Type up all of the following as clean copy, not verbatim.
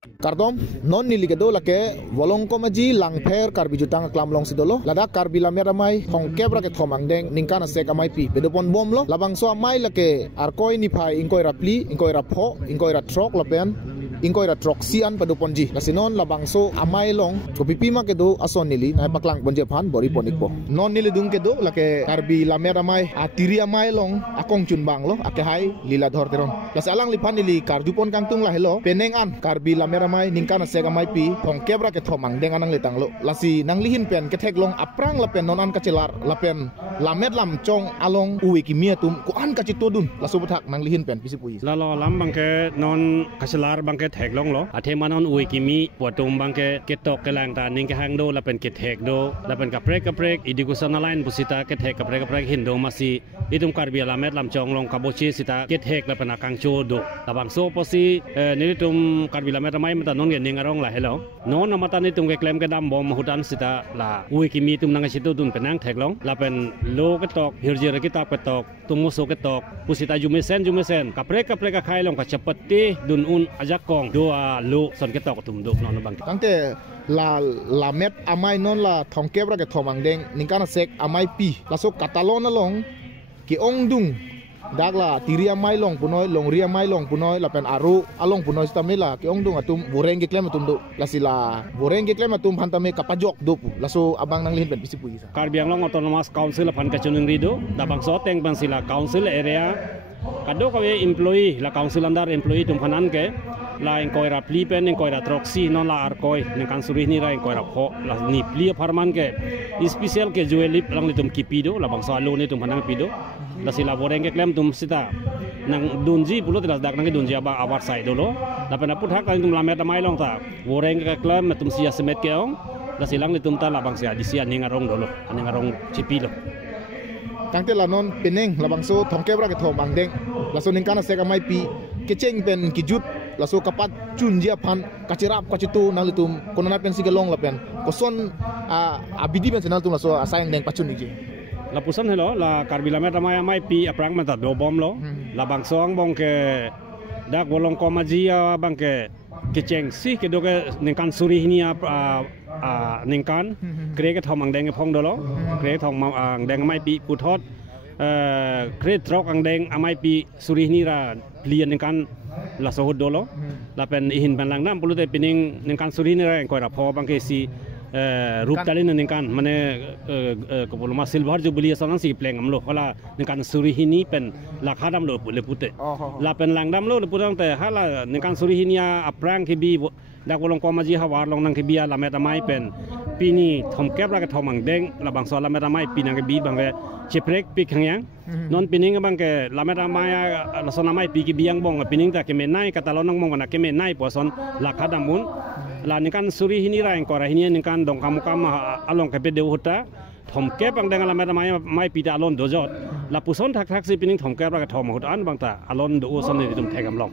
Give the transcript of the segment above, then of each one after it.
Kardom non nili kedo lake volong ko maji langper karbi jutang klam long sidolo lada karbi lamer amai hong kebra ke thomang deng ningkana sek amai pi bedopon bom lo labang so amai lake arkoi ni phai ingkoi rapli ingkoi rapho ingkoi ra trok lapen ingkoi ra trok sian bedopon ji lasinon labang so amai long ko pipi ma kedo ason nili nai paklang bonje phan bori ponik po non nili dung kedo lake karbi lamer amai atiri amai long akong chun bang lo ake hai lila dhor teron las alang lipan nili karjupon kangtung la helo peneng an karbi lamer mai ningkana sega mai pi hong kebra ke thomang deng anang letang lo lasi nang lihin pen ke thek long aprang lapen nonan kacelar lapen lamet lam chong along uwi ki mia tum ko an kaci todun lasu buthak nang lihin pen pisi pui la lo lam bangke non kacelar bangke thek long lo athe manon uwi ki mi potum bangke ketok kelang ta ning ke hang do lapen ke thek do lapen kaprek education line busita ke thek kaprek hindo masi itum karbi lamet lam chong long kabochi sita ke thek lapen akang cho do labang so posi nilitum karbi lamet mai mata non ning arong la hello non mata ni tum ke klem ke dam bom hutan sita la ui ki mi tum nang situ dun penang thek long la pen lo ke tok hirjir ke tok tum muso ke tok pusita jumesen kaprek ka khai long ka chapati dun un ajak kong doa lo son ke tok tum do non bang tangte la met amai non la thong kebra ke thomang deng ningkana sek amai pi laso katalon along ki ong dung dagla tiria mai long punoi long ria mai long punoi lapen aru along punoi stamela ke ong dung atum boreng ke klem atum do lasila boreng ke klem atum hantame kapajok do laso abang nang lihin pen pisi pui Karbiang long autonomous council phan ka chunung rido dabang so teng bang sila council area kado kawe employee la council andar employee tum phanan ke la engkoi ra pli pen engkoi ra troksi non la arkoi ning kan surih ni ra engkoi ra pho la ni pli farman ke special ke juelip lang litum kipido la bang so alo ni tum phanang pido la sila boreng ke klem tum sita nang dunji pulo tilas dak nang dunji aba awar sai dolo la pena put hak tum lamet mai long ta boreng ke klem tum sia semet ke ong la silang litum ta la bang sia disia ning arong dolo ning arong cipilo tangte la non peneng labang so thong kebra ke thomang deng laso ningkana sek amai pi keceng pen kijut laso kapat chun jia phan kacirap kacitu nang litum konana pen sigelong lapen koson abidi pen senal tum laso asayang deng pacun ije la pusan hello la karbila meta mai pi aprang meta do bom lo la bang soang bong ke dak bolong komajia bang ke keceng si ke do ke ningkan suri ni ningkan kre ke thomang deng phong do lo kre thong ang deng mai pi puthot kre trok ang deng amai pi suri ni ra plien ningkan la sohud do lo la pen ihin ban lang nam pulute pining ningkan suri ni ra ko ra pho bang ke si rup tali ningkan mane kopulma silver jubilee sanang si pleng amlo hala ningkan suri hini pen la khadam lo le pute la pen langdam lo putang te hala ningkan suri hinia aprang ki bi dak bolong komaji hawar long nang ki bia la meta mai pen pini thom kebra ka thomang deng la bang so la meta mai pinang ki bi bang le cheprek pi khangyang non pining bang ke la meta mai la sona mai pi ki biang bong pining ta ke menai katalon nang mong na ke menai poson la khadam mun la ningkan suri hini ra engkora hini ningkan dong kamu along kepe de huta thom ke bang deng la meta mai pita alon dojot la puson thak si pining thom ke ra ka thom hut an bang ta alon do son ni dum thegam long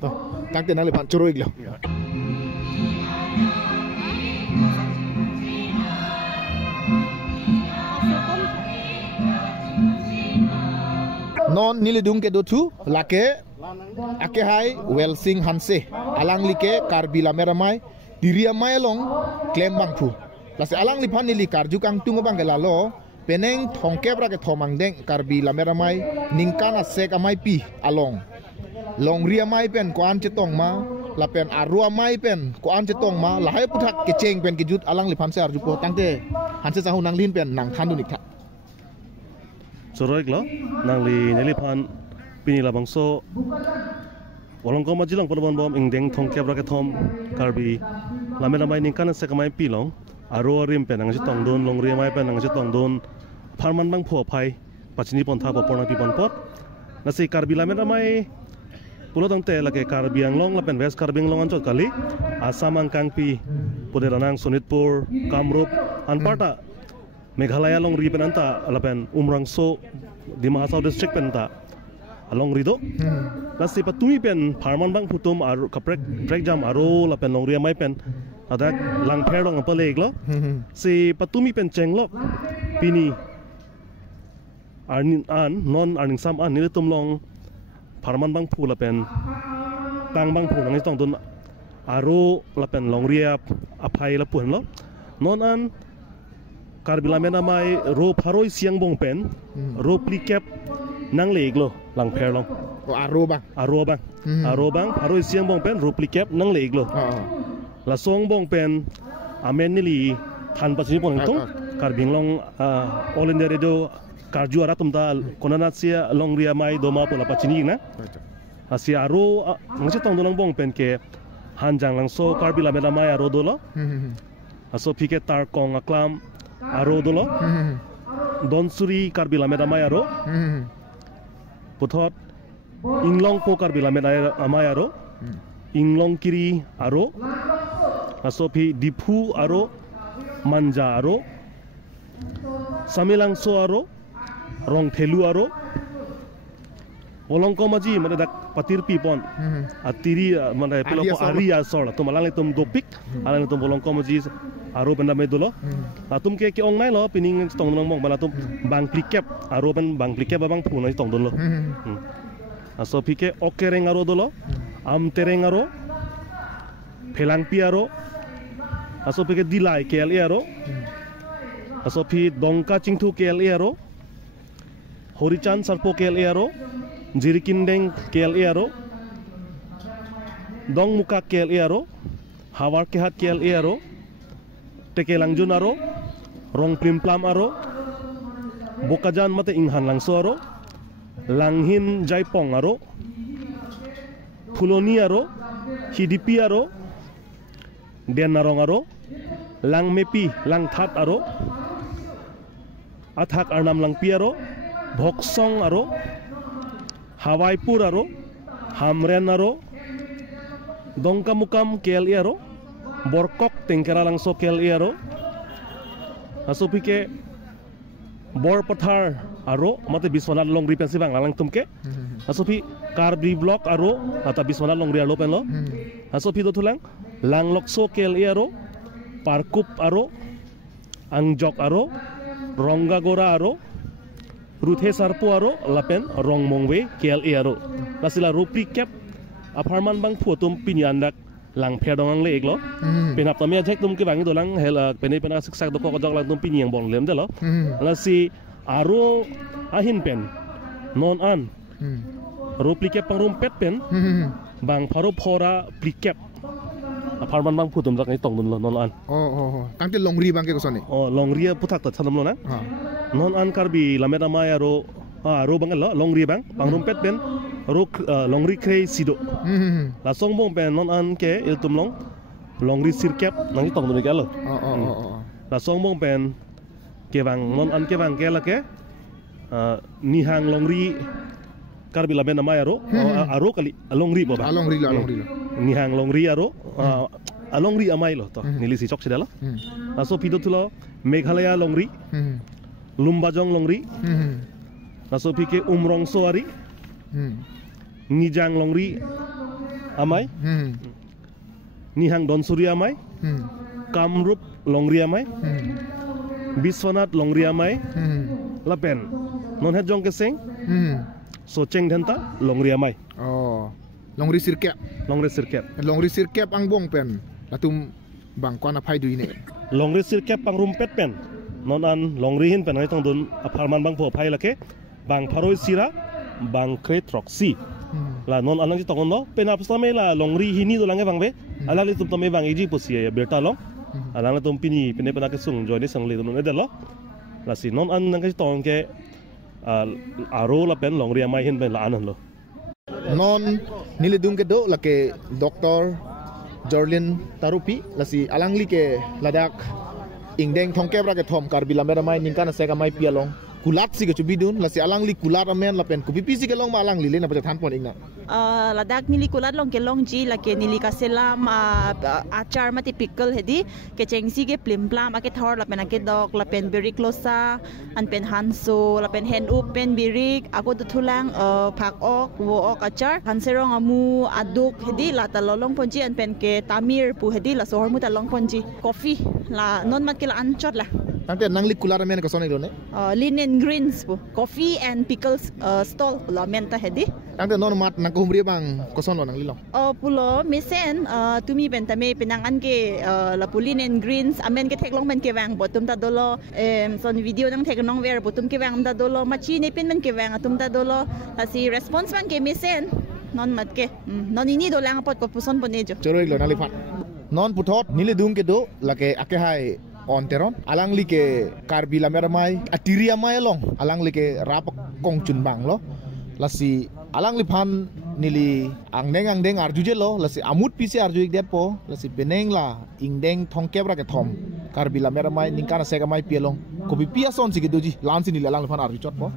to tangte nang le phan churo iglo non nilidung ke dotu lake ake hai welsing hanse alang like karbila meramai diria mai long klem bangpu lase alang lipan nili karju kang tungo bang gelalo peneng thongkebra ke thomang deng karbila meramai ningkana sek amai pi along long ria mai pen ko an chetong ma la pen arua mai pen ko an chetong ma la hai puthak ke cheng pen ke jut alang lipan se arju po tangte hanse sahu nang lin pen nang thandu nik tha Soroik lo nang li nelipan pini labang so walang ko majilang pon bom ingdeng thong kebra ke thom karbi lamela mai ningkan se kamai pilong aro rim pen nang jitong don long ri mai pen nang jitong don farman bang pho phai pachini pon tha porna pi pon pot nasi karbi lamela mai pulo tang te lake karbi ang long lapen west karbi ang long anchot kali asam ang kangpi puderanang sonitpur kamrup anparta Meghalaya long ri penanta alapen umrangso di Mahasau district penta along rido nasi patumi pen parman bang putum aru kaprek prek jam aro lapen long ri mai pen ada lang perong apa leglo si patumi pen cenglo pini arnin an non arning sam an nilitum long parman bang pu lapen tang bang pu nang istong don aro lapen longria apai la pun lo non an karbi la mena mai ro pharoi siang bong pen ro plikep nang leig lo lang pher long aro bang aro bang pharoi siang bong pen ro plikep nang leig lo la song bong pen amen nili than pa si pon tung karbing long all india radio karju ara tumta konanat sia longria mai doma pola pachini na asia aro ngasi tong dolang bong pen ke hanjang lang so karbi la mena mai aro dolo aso pike tar kong aklam aro dolo don suri karbi la mena mai aro puthot inglong po karbi la mena mai aro inglong kiri aro aso phi dipu aro manja aro samilang so aro rong thelu aro Olong komaji mana dak patir pipon atiri mana pelo ari asol to malang tum dopik alang tum olong komaji aro benda me dolo atum ke ong nai lo pining tong nong mong bala tum bang klikep aro ban bang klikep babang phuna tong dolo aso pike okereng aro dolo am tereng aro phelang pi aro aso pike dilai kel aro aso phi dongka chingthu kel aro horichan sarpo kel aro Jirikindeng KL aro dong muka KL aro hawar kehat KL aro tekelang jun aro rong primplam aro bokajan mate inghan langso aro langhin jaipong aro fuloni aro hidipi aro den narong aro lang mepi lang that aro athak arnam lang pi aro bhoksong aro Hawaipur aro, Hamren aro, Dongka mukam KL aro, Borkok tengkera langso KL aro, aso pike Bor Pathar aro, mate Biswanat long ripensi bang lang tumke, aso pi Karbi Block aro, ata Biswanat long ria lopen lo, aso pi dotulang lang lokso KL aro, Parkup aro, Angjok aro, Rongga Gora aro, Ruthe Sarpo aro lapen rong mongwe KL aro lasila rupri cap aparman bang phutum pinyandak lang pher dong le eklo penap tamia jek tum ke bang dolang hela penai pena siksak do ko jok lang tum pinyang bong lem delo lasi aro ahin pen non an rupri cap pang rumpet pen bang pharo phora plikep aparman bang phutum jak ngai tong dun lo non an tangte longri bang ke kosone longri puthak ta thanam lo na non an karbi lameta mai aro bang lo longri bang rumpet pen ro longri krei sido la song bong pen non an ke il tum long longri sirkep nang tong dun ke lo la song bong pen ke bang non an ke bang ke la ke nihang longri karbi lameta mai aro kali longri ba longri lo nihang longri aro alongri amai lo to nilisi chok sidala aso pido tulo meghalaya longri Lumbajong longri, naso pike umrong soari, nijang longri amai, nihang donsuri amai, kamrup longri amai, biswanat longri amai, lapen, non het jong keseng, so ceng dhenta longri amai. Longri sirkep, longri sirkep ang bong pen, latum bang kwana phai du ine. Longri sirkep pang rumpet pen. Non an longri hin pen tong dun aparman bang pho phai lake bang pharoi sira bang kre troxy la non alang ji tong no pen apstame la longri hini do lange bang be ala le tum tome bang eji posi berta long ala tum pini pene pena ke sung joini sang le dun ne delo la si non an nang ji tong ke aro la pen longri amai hin pen la anan lo non nili dung ke do lake doktor Jorlin Tarupi la si alangli ke ladak ingdeng thongke bra ke thom karbi lamera mai ningkana sega mai pialong kulat si ke chubidun lasi alangli kulat amen lapen kupipi si ke long ma alangli le na pa than pon ingna ladak nili kulat long ke long ji la ke nili kaselam achar mati pickle hedi ke chengsi ke plimplam ake thor lapen ake dok lapen berik losa an pen hanso lapen hen up pen birik ako thulang phak ok wo ok achar hanserong amu aduk hedi la ta lolong ponji an pen ke tamir pu hedi la sohor mu ta long ponji coffee la non mat ke la anchot la tangte nangli kulat amen ka sone lo ne linen greens pu coffee and pickles stall la menta hedi ตั้งแต่นอนมัดนักกุมเรียบังก็ซ่อนวันนังลิลอง pulo mesen tumi bentame pinangan ke la pulin and greens amen ke theklong men ke wang botum ta dolo son video nang theklong ver botum ke wang ta dolo machi ne pin men ke wang atum ta dolo asi response man ke mesen non mat ke non ini do lang pot ko puson ponejo Coroy lo nalipat non putot nili dung ke do lake ake hai on teron alang like karbi la meramai atiria mai long alang like rap kong chun bang lo lasi alang lipan nili ang deng arjuje lo lasi amut pise arjuik det po lasi beneng la ingdeng thong kebra ke thom karbi la meramai ningkana sega mai pielong kopi pia son sigi doji lansi nili alang lipan arjuchot po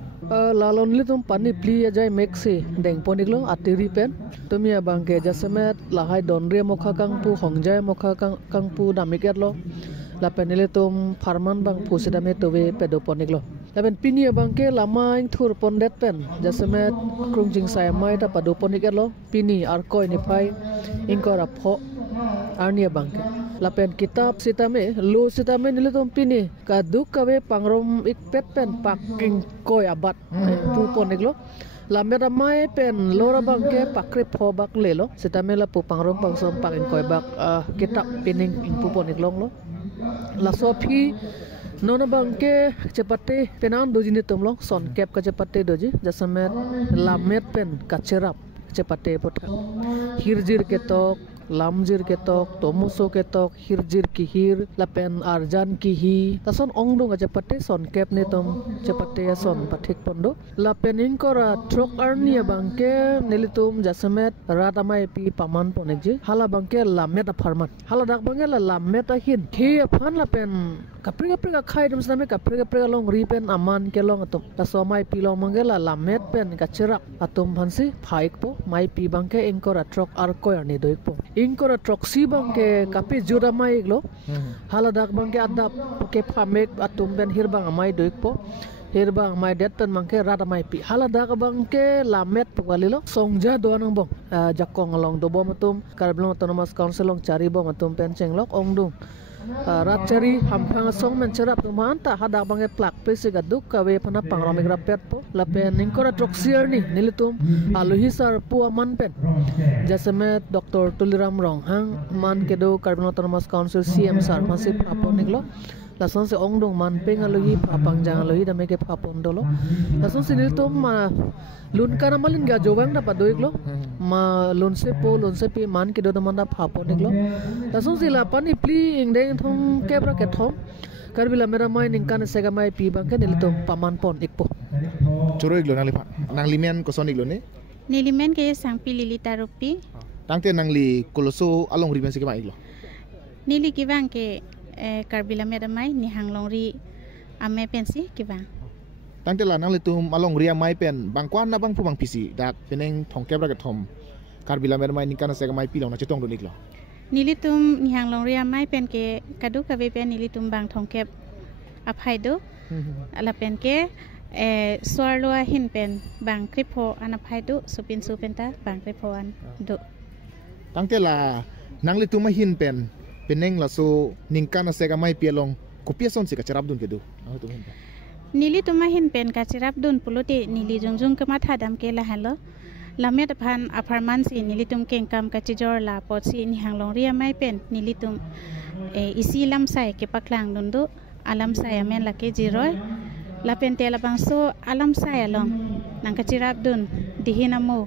lalon li tum pani pli ajai meksi deng poniklo atiri pen tumi abang ke jasemet lahai donre mokha kangpu hongjai mokha kangpu damiket lo la penile tum farman bang pusidame towe pedo poniklo laben pini abang ke lama ing thur pondet pen jasemet krungjing sai mai ta pado poniket lo pini arkoi ni phai ingkora pho arni abang ke lapen kitab sitame lu sitame nile tum pini kaduk kawe pangrom ik pet pen paking koi abat pu poniklo lamera mai pen lora bangke pakre pho bak lelo sitame la pu pangrom pangsom paking koi bak kitab pining pu poniklong lo la sofi nona bangke cepate penan dojini tumlong son kep ka cepate doji jasamet lamet pen kacerap cepate potka hirjir ketok lamjir ketok tomuso ketok hirjir kihir lapen arjan kihi tason ongdong aja pate son kep ne tom cepate son pathik pondo lapen inkora trok arnia bangke nelitum jasamet ratamai pi paman ponekje hala bangke lamet aparman hala dak bangke la lamet ahin khi aphan lapen kapri khai dum sname kapri long ripen aman ke long atum tasomai pi long mangela lamet pen kacerak atum phansi phaik po mai pi bangke inkora trok ar koyar ni doik po inkora troksi bangke kapi jura mai glo hala dak bangke adap ke phamek atum ben hirbang amai doik po hirbang mai detten mangke rata mai pi hala dak bangke lamet pawalilo songja doanang bong jakong along do bom atum karblong autonomous council long cari bom atum penceng lok ongdung ratchari hampang song mencerap tumanta hadak bange plak pesi gaduk kawe pana pangrami grapet po lapen ningkora troksier ni nilitum aluhisar pua manpen jasemet Dr. Tuliram Ronghang man kedo Carbon Autonomous Council CM sar masih apon niglo lason se ongdong man peng aluhi apang jang aluhi dame ke apon dolo lason se nilitum ma lun kana malin ga jowang dapat doik lo ma lun se pi man kedo damanda apon niglo lason se lapan ipli ingdeng thong kebra ke thom karbila mera mai ningkan sega mai pi bangke nilitum paman pon ikpo Coroy lo nang limen ko son iglo ne nilimen ke sang pi lilita rupi tangte nang li koloso along rimen se ke mai iglo nili kibang ke karbila mera mai ni hanglong ri ame pensi kibang tangte la nang li tum along ria mai pen bangkwan na bang pu bang pisi dak peneng thong kebra ke thom karbila mera mai ningkan se ke mai pi long na chetong do niklo nilitum ni hanglong ri amai pen ke kadu kabe pen nilitum bang thongkep aphai do ala pen ke swarloa hin pen bang kripo anaphai do supin supenta bang kripo an do tangte la nang li tum hin pen peneng la so ningkan se ke mai pi long kopia son se ka charap dun ke do nilitum hin pen ka charap dun pulote nili jungjung ke matha dam ke la halo lamet phan aparman si nilitum kengkam kachijor la pot si ni hanglong ria mai pen nilitum isi lam sai ke paklang dundu alam sai amen la ke jiroi la pen te la bangso alam sai along nang kachirap dun dihinamo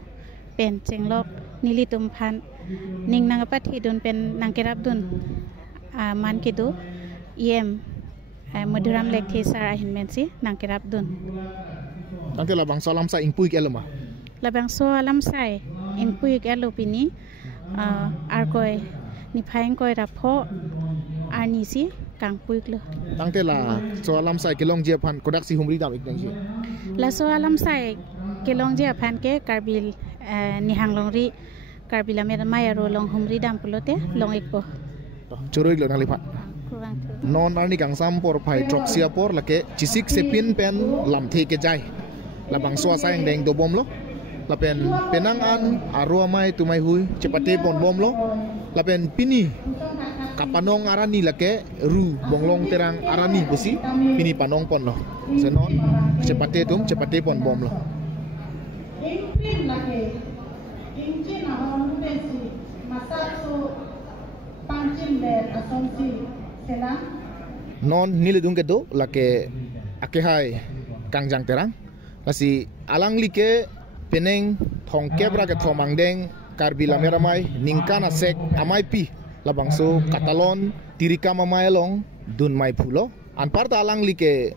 pen chenglok nilitum phan ning nang pathi dun pen nang kerap dun man kidu em Madhuram lek thesar ahin men si nang kerap dun tangte la bangsa alam sai ingpui ke lama labang so alam sai in puik alopini arkoi ni phaing koi rapho arni si kang puik lo tangte la so alam sai kelong je phan kodak si humri dam ikdang ji la so alam sai kelong je phan ke karbil ni hanglong ri karbila mer mai ro long humri dam pulote long ikpo choroi lo nang lipat non arni kang sam por phai troxia por lake chisik sepin pen lam the ke jai labang so sai deng do bom lo lapen penangan arua mai tumai hui cepate pon bom lo lapen pini kapanong arani lake ru bonglong terang arani busi pini panong pon lo senon cepate pon bom lo non nili dung ke do lake ake hai kangjang terang lasi alang like peneng thong kebra ke thomang deng karbi lameramai ningkana sek amai pi labangso katalon tirika mamai long dun mai phulo anparta alang like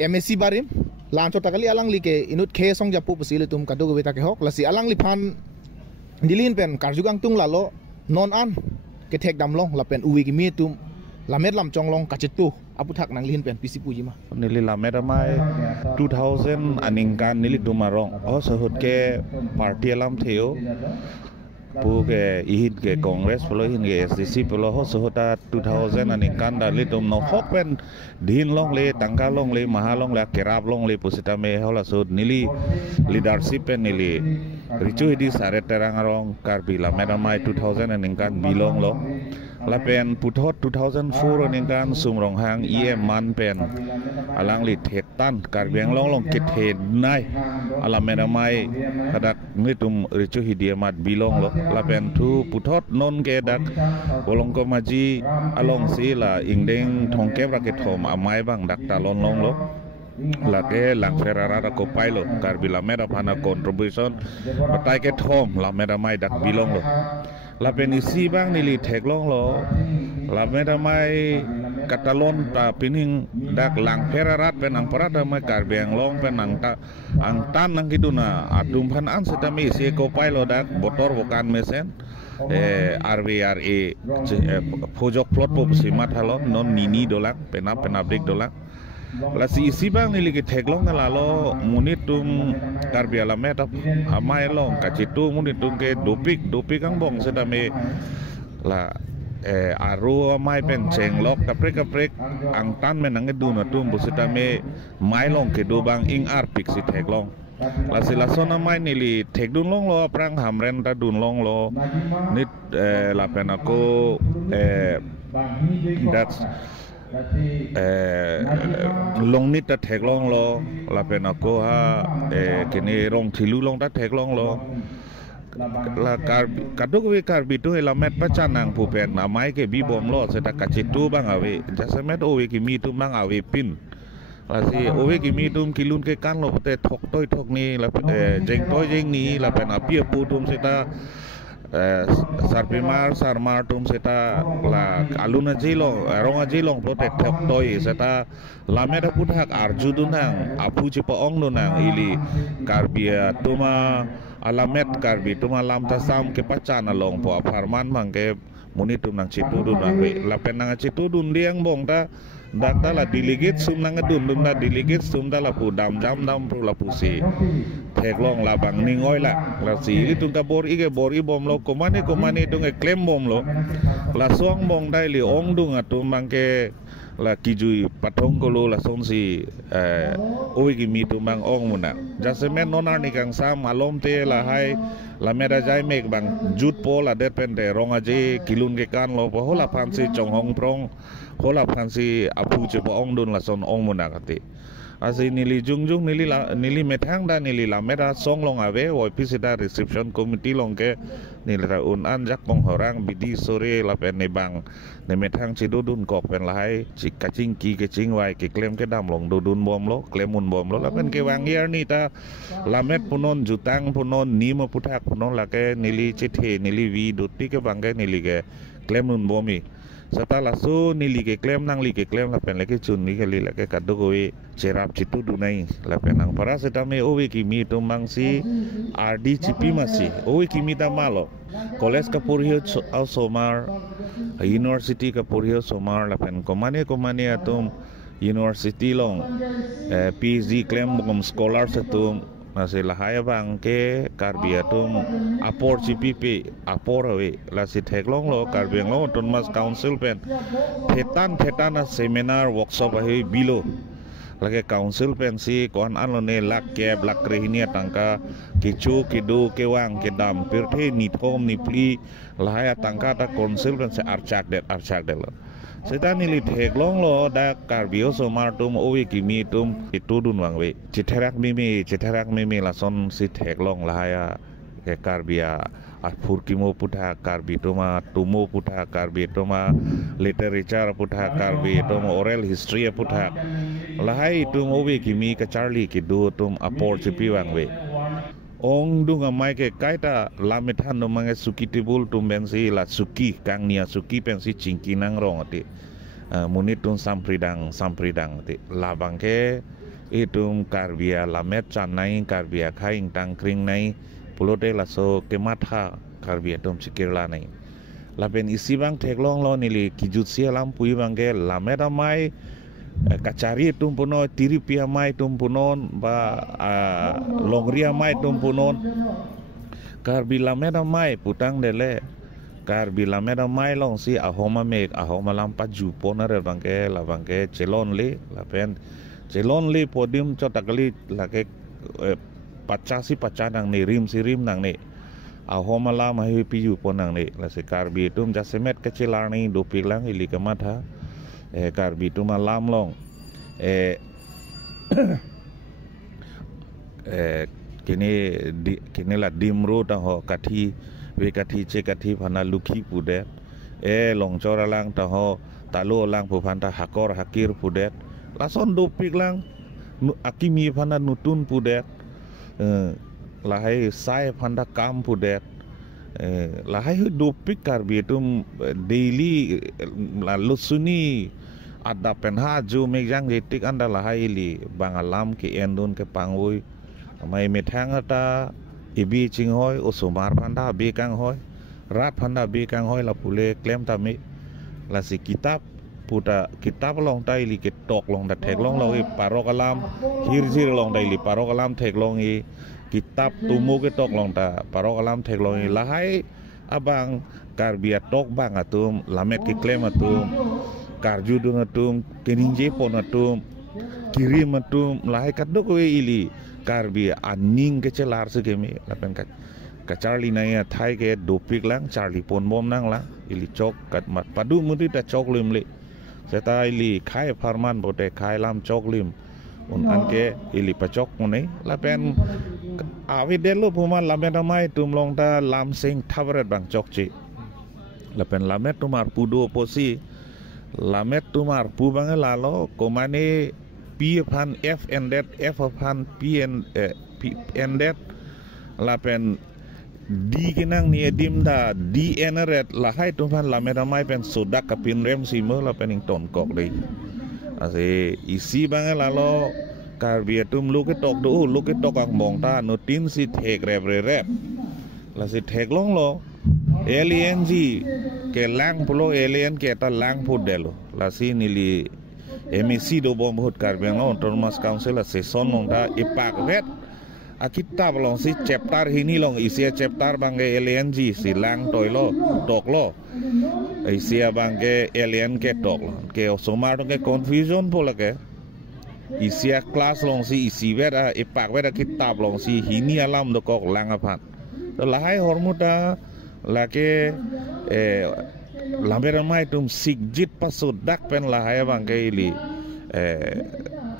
MSC barim lancho takali alang like inut khe song japu pusil tum kadu gobeta ke hok lasi alang liphan dilin pen karjugang tung lalo non an ke thek damlong lapen uwi ki mi tum lamet lam chonglong kachetu apu thak nang lin pen pisi puji ma nili lamet amai 2000 aningkan nili dumarong sahut ke party alam theo pu ke ihit ke congress polo hin ke SDC polo sahota 2000 aningkan dali tum no hokpen din long le tangka long le mahalong le kerap long le pusita me hola sud nili leadership pen nili ricu di sare terang arong karbi lamet amai 2000 aningkan bilong lo lapen puthot 2004 ningkan sumrong hang man pen alang li thek tan karbiang long kithe nai alameramai kadak ngitum ricu hidiamat bilong lo lapen tu puthot non ke dak bolongko maji along sila ingdeng thongke raket thom amai bang dak talon long lo lake lang ferrara ko pailo karbi lamera phana contribution batai ke thom lameramai dak bilong lo lapen isi bang nili theklong lo lamera mai katalon ta pining dak lang ferarat pen ang parada mai karbiang long pen ang tan nang kiduna adum phan an setami isi ko pailo dak botor bukan mesen RWRA pojok plot po simat halon non nini dolak penabrik dolak lasi isi bang nili ke theklong na lalo munitum karbi alamet amai long kacitu munitum ke dopik ang bong sedame la aru amai pen cenglok kaprek ang tan menang edu na tum sedame mai long ke do bang ing arpik si theklong lasi lason amai nili thekdun long lo prang hamren ta dun long lo nit lapen ako that's long nit ta thek long lo lapen ako ha kini rong thilu long ta thek long lo la kaduk we karbi tu elamet pacanang pupen namai ke bi bom lo seta kacitu bang awe jasamet owe ki mi tu bang awe pin lasi owe ki mi tum kilun ke kan lo te thok toy thok ni la jeng toy jeng ni lapen api pu tum seta sarmar tum seta la aluna jilong ronga jilong protect thok toy seta lameda puthak arjudun hang apu cipa ong nang ili karbia tuma alamet karbi tuma lam tasam ke pacan along po aparman mangke munitum nang citu nang we lapen nang citu dun liang bong ta data la delegate sum nang dun la delegate sum da la pu dam pro la pusi theklong la bang ningoi la si itu ka bor i bom lo komane dung e klem bom lo la suang bong dai li ong dung atu mangke la kijui patong kolo la son si owi ki mi tu mang ong muna jasemen nonar ni kang sam alom te la hai la mera jai mek bang jut po la depende ronga je kilun ke kan lo po hola phansi chong hong prong hola phansi apu che po ong dun la son ong muna kati asi nili jungjung nili methang da nili la mera song long ave oi pisida reception committee long ke nili ra un an jak mong horang bidi sore la pen ne bang ne methang cidudun kok pen lai cik kacing ki ke cing wai ke klem ke dam long dudun bom lo klemun bom lo la pen ke wang yer ni ta lamet punon jutang punon nima puthak punon la ke nili chithe nili vi dutti ke bang ke nili ke klemun bomi setelah su nili ke klem nang li ke klem la pen leke chun ni ke li la ke kaduk we cerap citu dunai la pen nang para setame owe kimi tu mangsi RD cipi masih owe kimi ta malo college kapurhio au somar university kapurhio somar la pen komane atum university long PhD klem bom scholar setum nasi lahaya bang ke karbiatum apor CPP apor we la si theklong lo karbiang lo ton mas council pen thetan seminar workshop ahi bilo lage council pen si kon an lo ne lak keb lak rehinia tangka kichu kidu kewang kedam pirthe ni thom ni pli lahaya tangka ta council pen se archak det lo Seta nili theklong lo da karbio somar tum owi kimi tum itu dun wang we citherak mimi la son si theklong la ya ke karbia Furkimo putha karbi tuma tumo putha karbi tuma literature putha karbi tuma oral history putha lahai tum owe kimi ka Charlie ki do tum apor chipi wangwe ong dunga mai ke kaita lamithan no mange suki tibul tum bensi la suki kang nia suki pensi cingki nang rong ati munitun sampridang ati labang ke itum karbia lamet chanai karbia khaing tang kring nai pulote la so ke matha karbia tum sikirla nai laben isi bang theklong lo nili kijut sia lam pui bang ke lamet amai kacari tumpuno tiripia mai tumpunon ba longria mai tumpunon karbila mera mai putang dele karbila mera mai long si ahoma mek ahoma lampa jupona re bangke la bangke celon le podium chotakali lake pacasi pacanang ni rim si rim nang ni ahoma la mahi piyu ponang ni la si karbi tum jasemet kecilar ni dopik lang ili kematha karbi tu malam long kini la dimro ta ho kathi we kathi che kathi phana lukhi pudet long chora lang ta ho talo lang pu phanta hakor hakir pudet lason dopik lang akimi phana nutun pudet lahai sai phanda kam pudet lahai dopik karbi tum daily lalu suni ada penha ju megang jetik anda lahai li bangalam ke endun ke pangui mai methang ata ibi chinghoi osumar phanda be kang hoi rat phanda be kang hoi la pule klem tami la si kitab puta kitab long tai li ke tok long da thek long lo parokalam hirjir long dai li parokalam thek long i kitab tumu ke tok long ta parokalam thek long i lahai abang karbia tok bang atum lamet ke klem atum karju dung atum keninje pon atum kirim atum lahai kadok we ili karbia aning ke celar segemi lapen ka Charlie naya thai ke dopik lang Charlie pon bom nang la ili chok kat mat padu muti ta chok lim li seta ili khai farman bote khai lam chok lim un anke ili pachok mone lapen awi delo puma lamet amai tum long ta lam sing thavret bang chok chi lapen lamet tumar pudo posi lamet tumar pu bang lalo komane p phan f and that f phan p and that lapen di kinang ni edim da di eneret lahai tumpan lamet amai pen sodak kapin rem simo lapen ing ton kok dei ase isi bang lalo karbia tum lu ke tok do lu ke tok ang mong ta no tin si thek rep la si thek long lo alien ji ke lang pulo alien ke ta lang put delo la si nili MEC do bom hut karbia lo Autonomous Council la seson long ta ipak vet akitab long si chapter hini long isia chapter bangge alien ji si lang toy lo tok lo isia bangge alien ke tok lo ke osomar ke confusion pola ke isia kelas long si isi vera ipak vera kitab long si hini alam do kok lang apat to lahai hormuta lake lamber mai tum sigjit pasodak pen lahai bang ke ili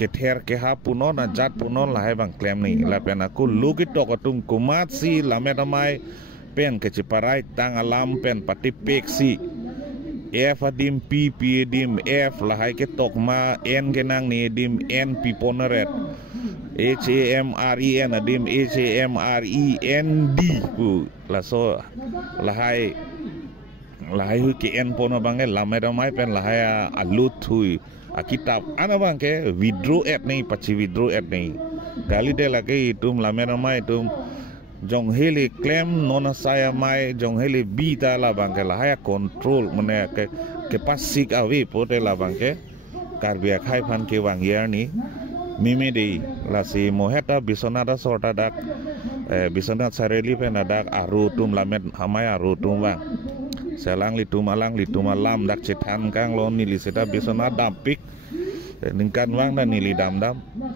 kether ke ha punon ajat punon lahai bang klem ni lapen aku luki tok tum kumat si lamet mai pen keciparai tang alam pen pati peksi F adim P adim F lahai ke tok ma N kenang ni adim N P poneret HAMREN adim HAMREND ku laso lahai hu ke N pon bange lamet mai pen lahai alut hui akitab ana bangke withdraw at nei pachi withdraw at nei gali de lage itum lamet mai itum jong heli claim nona saya mai jong heli bita la bangke la haya control mene ke pasik awi pote la bangke karbia khai phan ke wang yer ni mimi dei la si moheta bisonada sorta dak bisonat sareli pen dak aru tum lamet hamai aru tum bang selang litum alam dak cetan kang lon nili seta bisonat dampik ningkan wang dan nili dam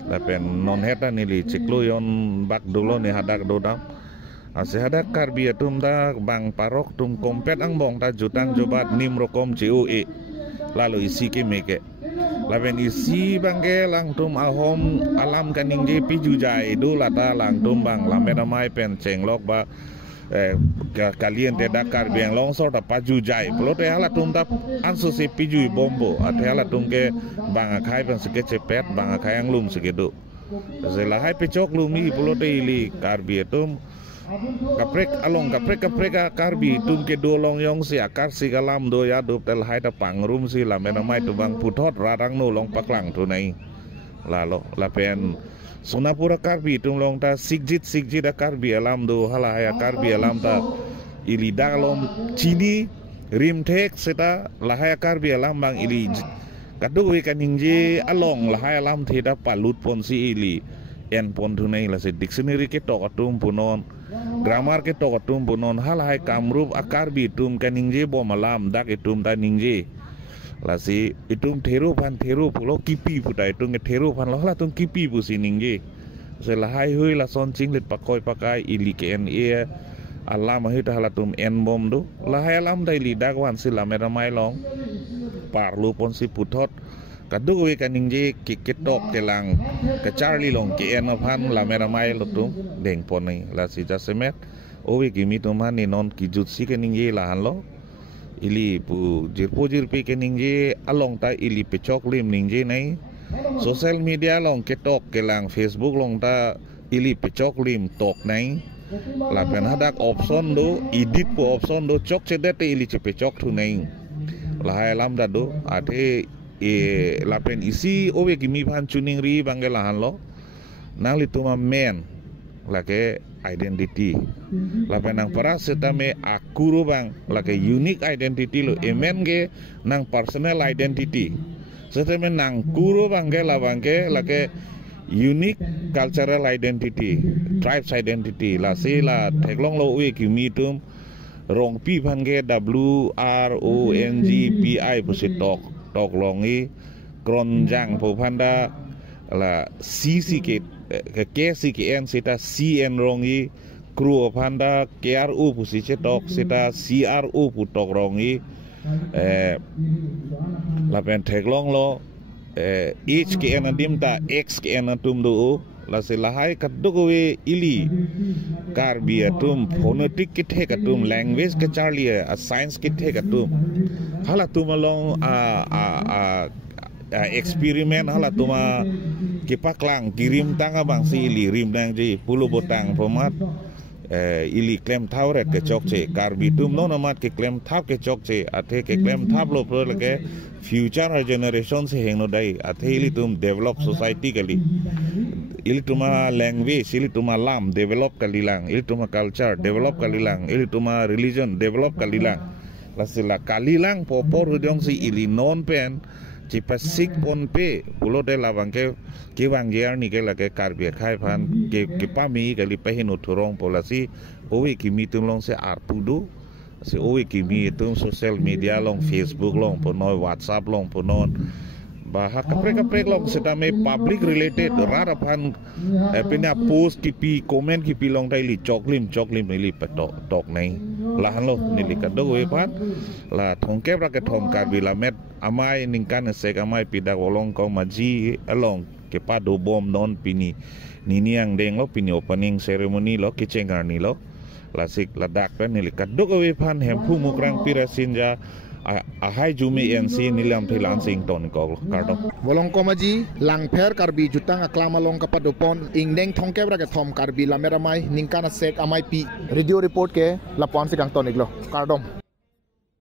lapen non heta nili ciklu yon bak dulu ni hadak dodam ase hadak karbia tum da bang parok tum kompet ang bong ta jutang jobat nim rokom CUE lalu isi ke meke lapen isi bangke lang tum ahom alam kaning je piju jai du lata lang tum bang lamen amai pen cenglok ba kalian tidak karbi yang longsor tak paju jai pelot hala tum tap ansu si piju bombo ate hala tum ke banga kai ban sike cepet banga kai yang lum segitu zela hai pecok lumi pelot ili karbi tum kaprek karbi tum ke dolong yong si akar si kalam do ya do tel hai ta pangrum si la mena mai tu bang puthot radang no long paklang tu nai lalo la pen Sonapura karbi tum long ta sigjit karbi alam do hala haya karbi alam ta ili dalom cini rim tek seta lahaya karbi alam bang ili kadu kan ingje along lahaya alam theda palut pon si ili en pon tunai la se dictionary ke tok atum punon grammar ke tok atum punon hala hay kamrup akarbi tum kan ingje bom alam dak itum ta ningje la si itum theru pulo kipi putai itum ke theru pan lo la tum kipi pu siningge se la hai hui la son ching lit pakai ili ke en e alam hi ta la tum en bom do la hai alam dai li dak wan si la mera mai long parlu pon si puthot kadu we kaningje ke ketok ke lang ke charli long ke en pan la mera mai lo tum deng pon ni la si jasemet o we kimi tum han ni non ki jut si kaningje la han lo ili pu jirpi ke ningje along ta ili pecok lim ningje nai social media long ketok ke lang Facebook long ta ili pecok lim tok nai la pen hadak option do edit po option do chok chedet ili pecok tu nai la hai lam da do ate la pen isi owe kimi pan tuning ri bangela han lo nang li tuma men la ke identity la penang para setame akuro bang la ke unique identity lo emen ge nang personal identity setame nang kuro bang ge la ke unique cultural identity tribes identity la se la theklong lo we kimi tum rong pi pan ge WRONGPI pusitok tok longi kronjang po panda la ke CKN sita CN rongi kru panda KRU pusi cetok sita CRU putok rongi la pen theklong lo HKN adim ta XKN atum do la se lahai kadugwe ili karbi atum phonetic ke the atum language ke charli a science ke the atum hala tum along eksperimen hala tuma kipaklang kirim tanga bang si ili rim dang ji pulu botang pomat ili klem thawret ke chokche karbi tum no namat ke klem thap ke chokche athe ke klem thap lo pro ke future generation se hengno dai athe ili tum develop society kali ili tuma language ili tuma lam develop kalilang ili tuma culture develop kalilang ili tuma religion develop kalilang lasila kalilang popor hudong si ili non pen cipa sik pon pe pulo de la bangke ki bangger ni ke la ke karbi khai phan ke pami ke li pehin uturong polasi owi ki mitung long se arpudu se owi ki mi tung social media long Facebook long ponoi WhatsApp long ponon bahak kaprek long setame public related rara phan pina post kipi comment kipi long dai li choklim li patok tok nai lahan lo nili kadog we pat la thongke bra ke thom karbi la met amai ningkan se amai pidak wolong ko maji along ke pado bom non pini nini ang deng lo pini opening ceremony lo kichengar ni lo la sik la dak nili kadog we phan hempu mukrang pirasinja ahai jumi NC nilam thilan sing ton ko kardo bolong komaji langpher karbi jutang aklama long kapadopon ingdeng thongke bra ke thom karbi la meramai ningkana sek amai pi radio report ke lapon sikang ton iglo kardom